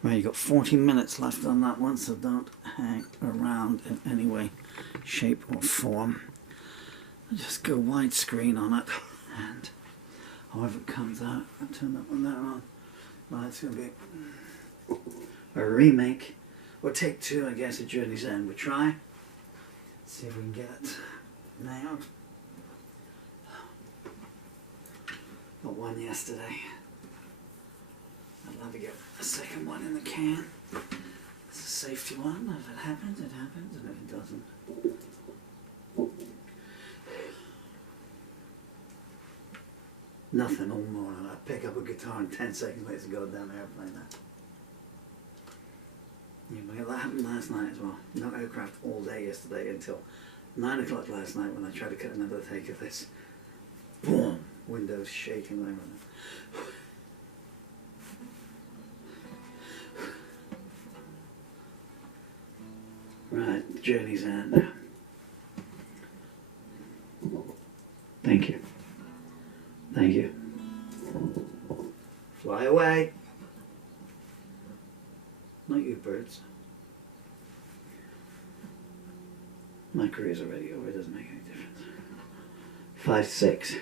Right, you've got 40 minutes left on that one, so don't hang around in any way, shape or form. Just go widescreen on it, and however it comes out, I'll turn that one there on. Well, it's going to be a remake, or take two, I guess, of Journey's End. We'll try, see if we can get it nailed. Got one yesterday. I'd love to get a second one in the can. It's a safety one. If it happens, it happens, and if it doesn't. Nothing all morning. I pick up a guitar and 10 seconds later go down the airplane now. Yeah, but that happened last night as well. No aircraft all day yesterday until 9 o'clock last night when I tried to cut another take of this. Boom! Windows shaking like that. Right, Journey's End. Thank you. Thank you. Fly away. Not you, birds. My career's already over, it doesn't make any difference. 5-6.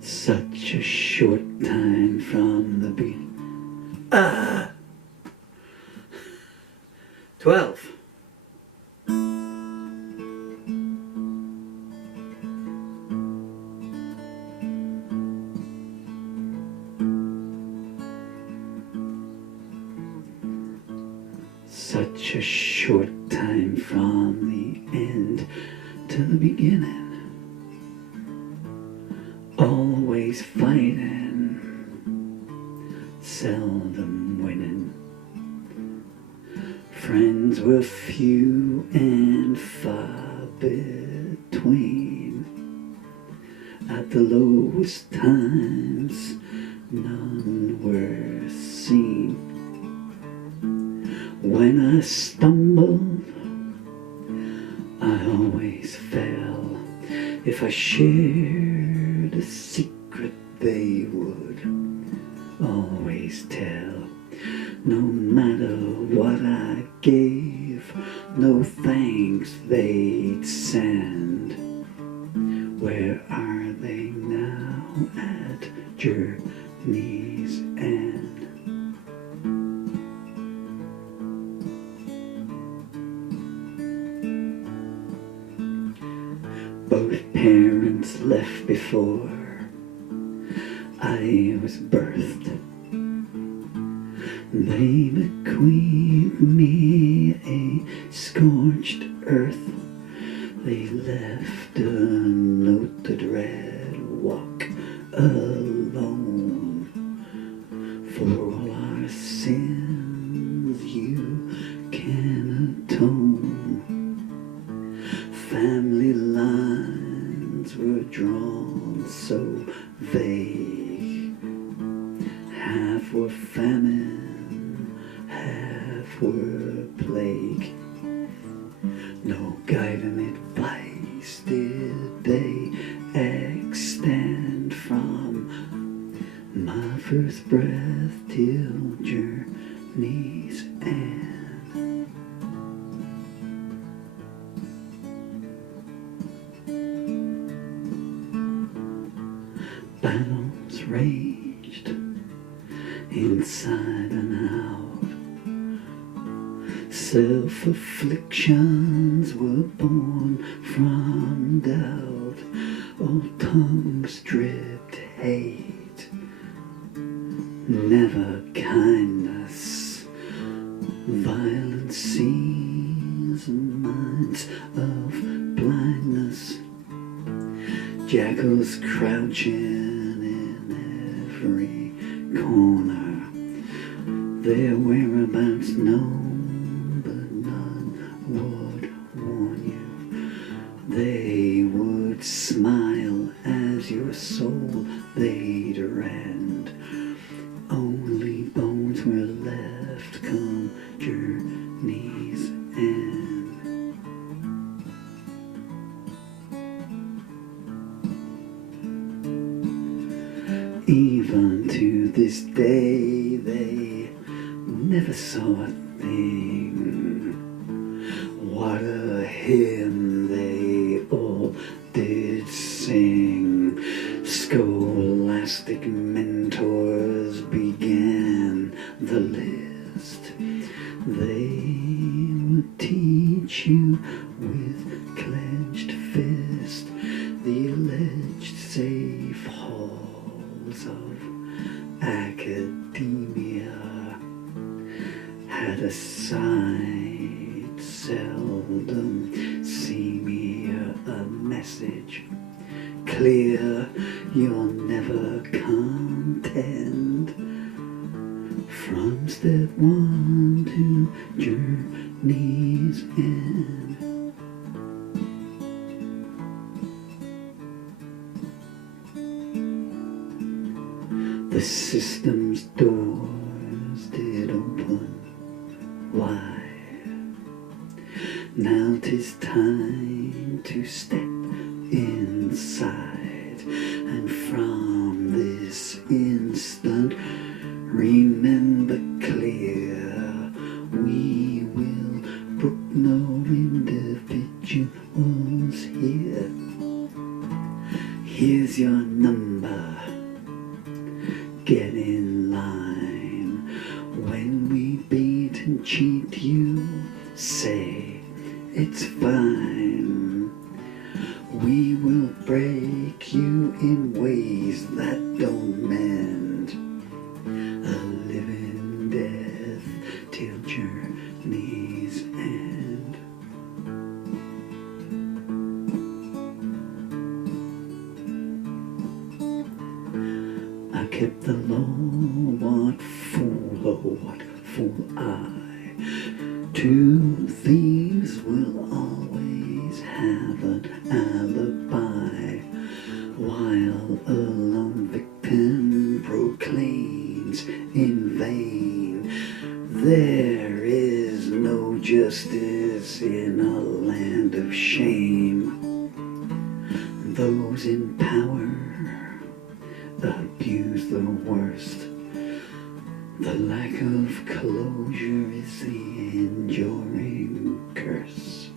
Such a short time from the beginning. 12. Such a short time from the end to the beginning. Always fighting, seldom winning. Friends were few and far between. At the lowest times, none were seen. When I stumbled, I always fell. If I shared a secret, they would always tell. No matter what I gave, no thanks they'd send. Where are they now at Journey's End? Both parents left before I was birthed. They bequeathed me a scorched earth. They left a note that read, walk alone. For all our sins you can atone. Family lines were drawn so vague. Half were famine, half were plague. No guiding advice did they extend from my first breath till Journey's End. Battles raged inside and out. Self-afflictions were born from doubt. Old tongues dripped hate, never kindness. Violent seas and minds of blindness. Jackals crouching in every corner. Their whereabouts known, but none would warn you. They would smile as your soul they'd rend. Only this day they never saw a thing. What a hymn they all did sing. Scholastic mentors began the list. They would teach you with clenched fist the alleged safe halls of academia. Had a sight seldom seemier, a message clear you'll never contend. From step one to journey's end. The system's doors did open wide. Now 'tis time to step inside, and from this instant remember clear, we will brook no individuals here. Here's your number, get in line. When we beat and cheat you, say it's fine. We will break you in ways that don't mend. A living death till journey's end. I kept the law, what fool, oh what fool I. Two thieves will always have an alibi, while a lone victim proclaims in vain. There is no justice in a land of shame. Those in power abuse the worst. The lack of closure is the enduring curse.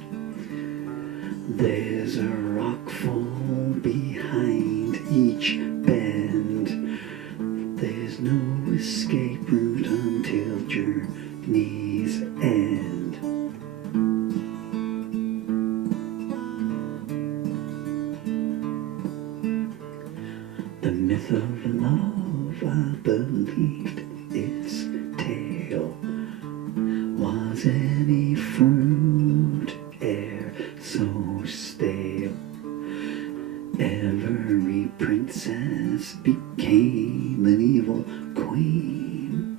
There's a rock fall behind each bend. There's no escape route until journey's end. The myth of love, I believed its tale. Was any fruit e'er so stale? Every princess became an evil queen,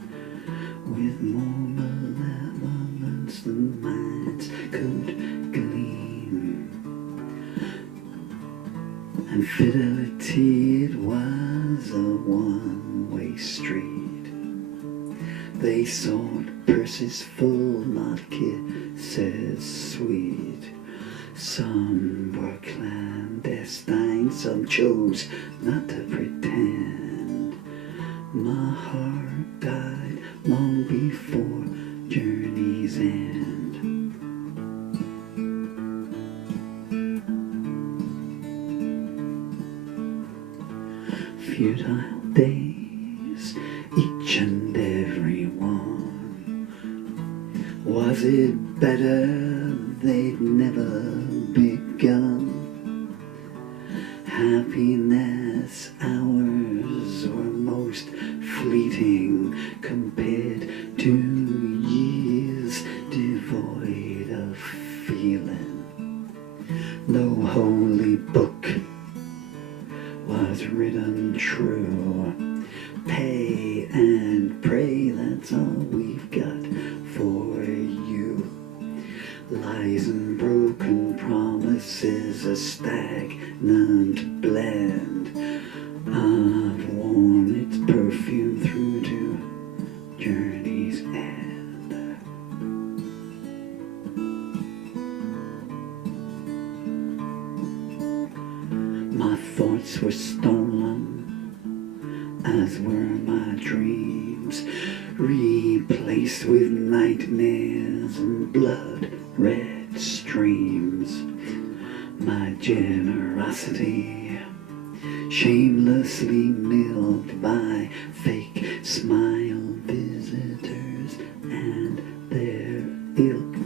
with more malevolence than minds could glean. And fidelity, it was a one-way street. They sought purses full, not kisses sweet. Some were clandestine, some chose not to pretend. My heart died long before journey's end. Futile days, each and every one. Was it better they'd never begun? Happiness hours were most fleeting compared to years devoid of feeling. No holy book was written true. Pay and pray, that's all we've got for you. Lies and broken promises, a stagnant blend. I've worn its perfume through to journey's end. My thoughts were stolen, as were my dreams. replaced with nightmares and blood-red streams. My generosity shamelessly milked by fake smile visitors and their ilk.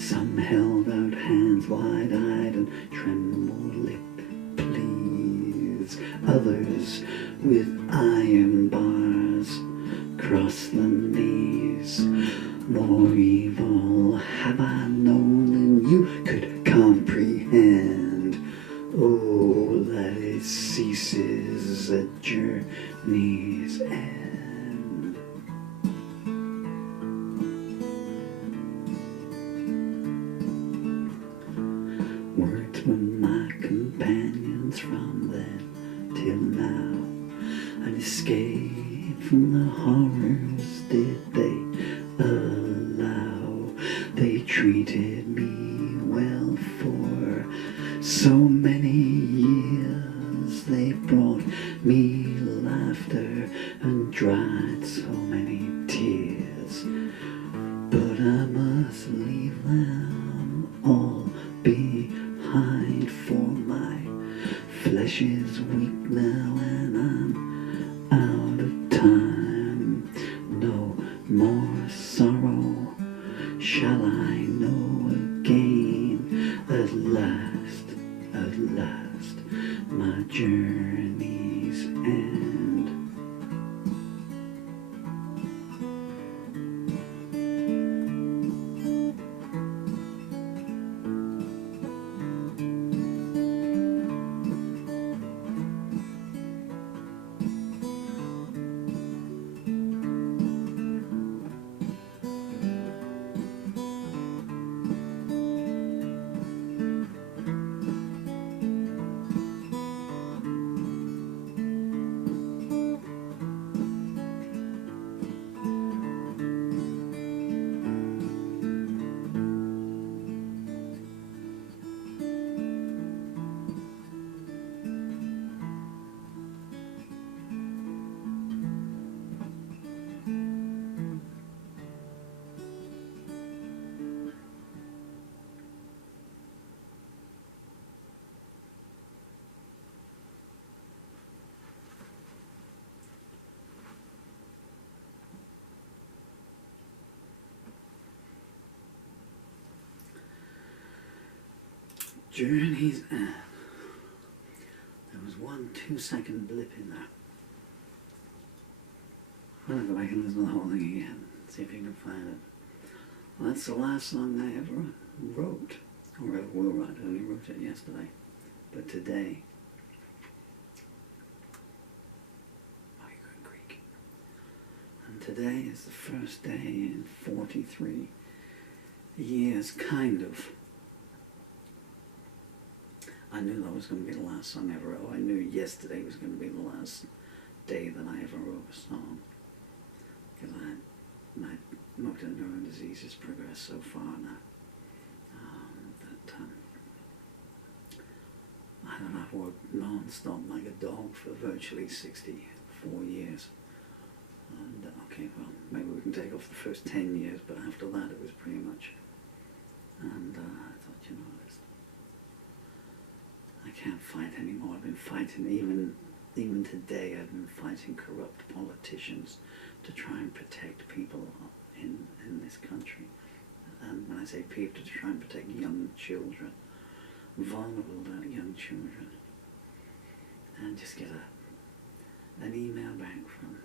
Some held out hands wide-eyed and tremble-lipped pleas. Others with iron bars across the knees. More evil have I known than you could comprehend. Oh, that it ceases at journey's end. Words were my companions from then till now. An escape from the horrors did they allow. They treated me well for so many years. They brought me laughter and dried so many tears. But I must leave them all behind, for my flesh is weak now and I'm out of time. No more sorrow shall I know again. At last, my journey's end. Journey's end. There was 1 2-second blip in there. I'm gonna go back and listen to the whole thing again, see if you can find it. Well, that's the last song I ever wrote, or ever will write. I only wrote it yesterday. But today, Creek. And today is the first day in 43 years, kind of. I knew that was going to be the last song I ever wrote. I knew yesterday was going to be the last day that I ever wrote a song. Because my motor neuron disease has progressed so far now that I don't know, I've worked non-stop like a dog for virtually 64 years. And okay, well, maybe we can take off the first 10 years, but after that it was pretty much. And I thought, you know, I can't fight anymore. I've been fighting, even today, I've been fighting corrupt politicians to try and protect people in this country. And when I say people, to try and protect young children, vulnerable young children. And just get an email back from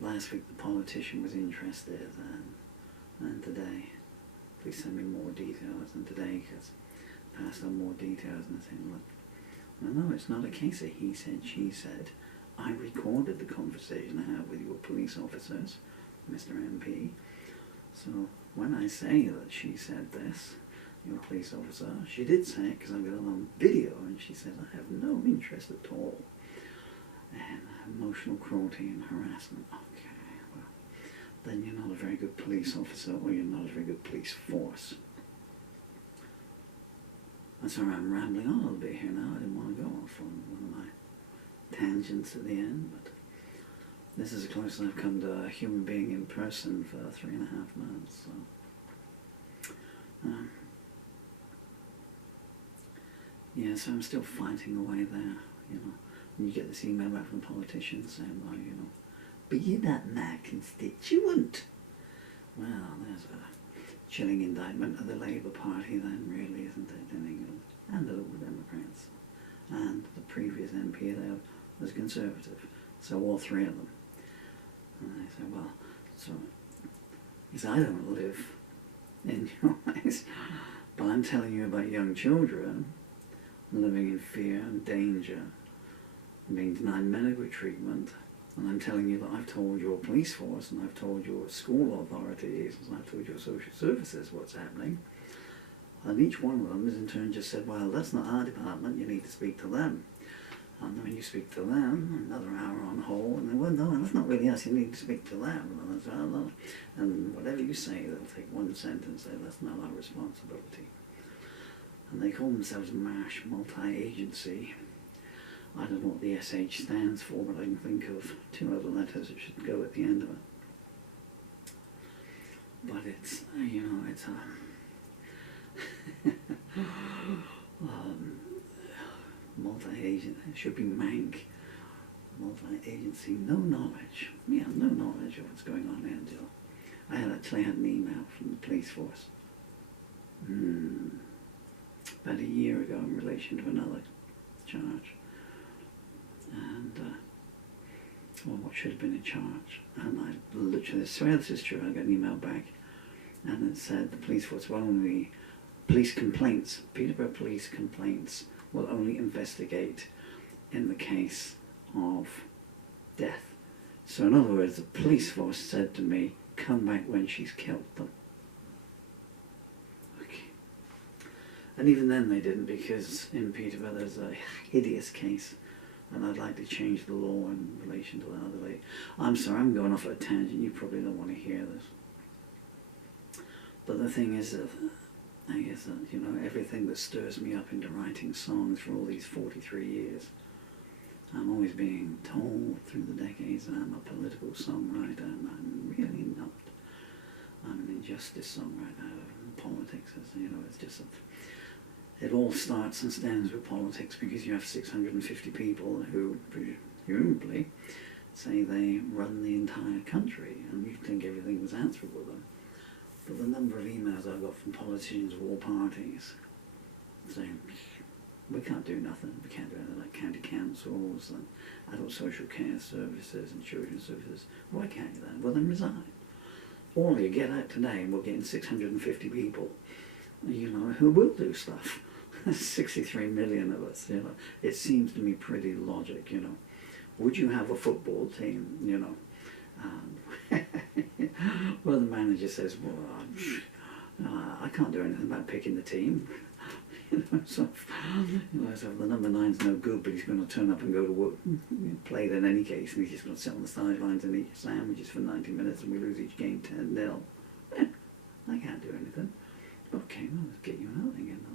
last week the politician was interested, and today, please send me more details, and today, because passed on more details, and I said, look, no, it's not a case of he said, she said. I recorded the conversation I had with your police officers, Mr. MP. So when I say that she said this, your police officer, she did say it because I got it on video, and she said, I have no interest at all. And emotional cruelty and harassment. Okay, well, then you're not a very good police officer, or you're not a very good police force. I'm sorry, I'm rambling on a little bit here now. I didn't want to go off on one of my tangents at the end, but This is the closest I've come to a human being in person for 3.5 months. So. Yeah, so I'm still fighting away there, you know. And you get this email back from politicians saying, well, you know, but you're not my constituent. Well, there's a chilling indictment of the Labour Party then, really, isn't it, in England? And the Liberal Democrats. And the previous MP there was Conservative. So all three of them. And they say, well, so, because I don't live in your place, but I'm telling you about young children living in fear and danger, being denied medical treatment, and I'm telling you that I've told your police force, and I've told your school authorities, and I've told your social services what's happening, and each one of them has in turn just said, well, that's not our department, you need to speak to them. And when you speak to them, another hour on hold, and they, well, no, that's not really us, you need to speak to them. And I say, oh, no. And whatever you say, they'll take one sentence, say, that's not our responsibility. And they call themselves MASH, Multi-Agency. I don't know what the SH stands for, but I can think of 2 other letters that should go at the end of it. But it's, you know, it's multi-agent, it should be MANC, multi-agency, no knowledge. Yeah, no knowledge of what's going on there until I actually had an email from the police force about a year ago in relation to another charge. And, well, what should have been a charge. And I literally swear this is true, I got an email back and it said the police force will only, police complaints, Peterborough police complaints will only investigate in the case of death. So in other words, the police force said to me, come back when she's killed them. Okay. And even then they didn't, because in Peterborough there's a hideous case, and I'd like to change the law in relation to that other lady. I'm sorry, I'm going off at a tangent, you probably don't want to hear this. But the thing is that I guess that, you know, everything that stirs me up into writing songs for all these 43 years, I'm always being told through the decades that I'm a political songwriter, and I'm really not. I'm an injustice songwriter. Politics is, you know, it's just it all starts and stands with politics, because you have 650 people who presumably say they run the entire country, and you think everything was answerable to them. But the number of emails I've got from politicians of all parties saying, we can't do nothing, we can't do anything, like county councils and adult social care services and children's services. Why can't you then? Well, then resign. Or you get out today and we're getting 650 people, you know, who will do stuff. 63 million of us, you know. It seems to me pretty logic, you know. Would you have a football team, you know? Well, the manager says, well, I can't do anything about picking the team. You know, so the number 9's no good, but he's going to turn up and go to work, play it in any case, and he's just going to sit on the sidelines and eat sandwiches for 90 minutes, and we lose each game 10-0. I can't do anything. Okay, well, let's get you another thing in.